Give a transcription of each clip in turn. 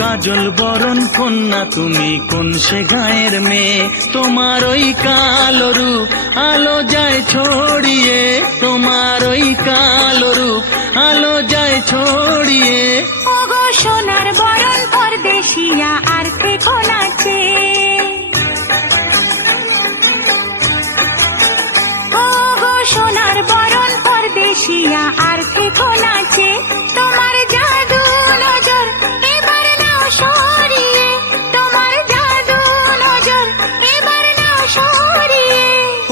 কাজল বরণ কন্যা তুমি কোন সে গায়ের মেয়ে, তোমার ওই কালো রূপ আলো যায় ছড়িয়ে, তোমার ওই কালো রূপ আলো যায় ছড়িয়ে। ওগো সোনার বরণ পরদেশিয়া আর থেকো নাচে, ওগো সোনার বরণ পরদেশিয়া আর থেকো নাচে। তোমার জাদু নজর এবার নাও সরিয়ে, তোমার জাদু নজর এবার নাও সরিয়ে।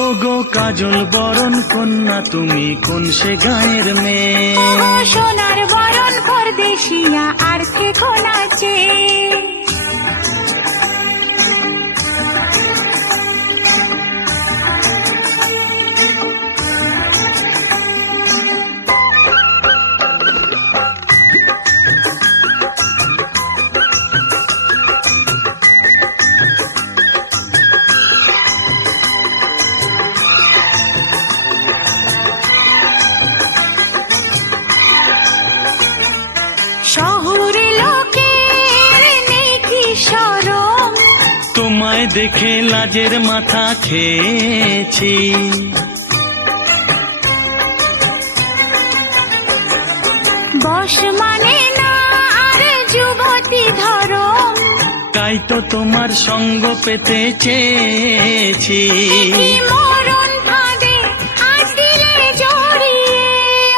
ওগো কাজল বরণ কন্যা তুমি কোন সে গায়ের মেয়ে, ওগো সোনার বরণ পরদেশিয়া আর থেকো নাচে। শহুরে লোকের নেই কি শরম, তোমায় দেখে লাজের মাথা খেয়েছি। বশ মানে না আর যুবতী ধরম, তাই তো তোমার সঙ্গ পেতে চেয়েছি। কি মরণ ফাঁদে আজ দিলে জড়িয়ে,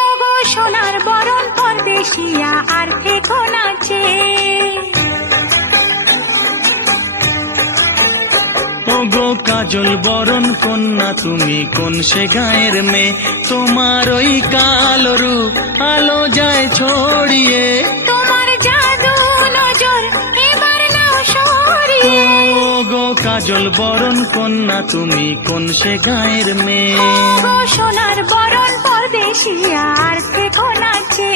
ওগো সোনার বরণ পরদেশিয়া আর থেকো নাচে। ওগো কাজল বরণ কন্যা তুমি কোন সে গায়ের মেয়ে, তোমার ওই কালো রূপ আলো যায় ছড়িয়ে। তোমার জাদু নজর এবার নাও সরিয়ে, ওগো কাজল বরণ কন্যা তুমি কোন সে গায়ের মেয়ে। ওগো সোনার বরণ পরদেশিয়া আর থেকো নাচে।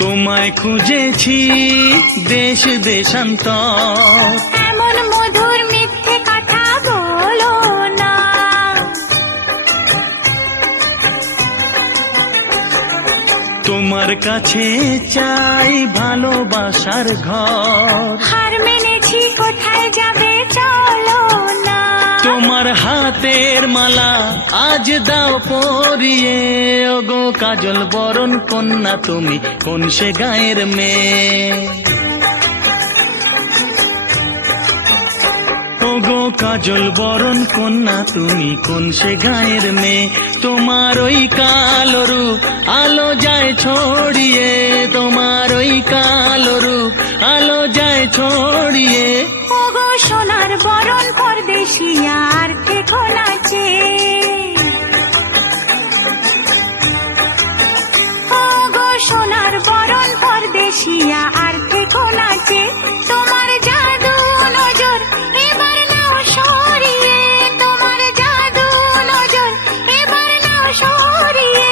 তোমায় খুঁজেছি দেশ দেশান্তর, এমন মধুর মিথ্যে কথা বলো না, তোমার কাছে চাই ভালোবাসার ঘর। হার মেনেছি কোথায় যাবে চলো না, তোমার হাতের মালা আজ দাও পরিয়ে। ওগো কাজল বরণ কন্যা তুমি কোন সে গায়ের মেয়ে, ওগো কাজল বরণ কন্যা তুমি কোন সে গায়ের মেয়ে, তোমার ওই কালো রূপ আলো যায় ছড়িয়ে, তোমার ওই কালো রূপ আলো যায় ছড়িয়ে। ওগো সোনার বরণ পরদেশিয়া আর থেকো নাচে, ওগো সোনার বরণ পরদেশিয়া আর থেকো নাচে। তোমার জাদু নজর এবার নাও সরিয়ে, তোমার জাদু নজর এবার নাও সরিয়ে।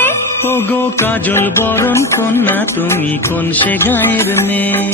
ওগো কাজল বরণ কন্যা তুমি কোন সে গায়ের মেয়ে।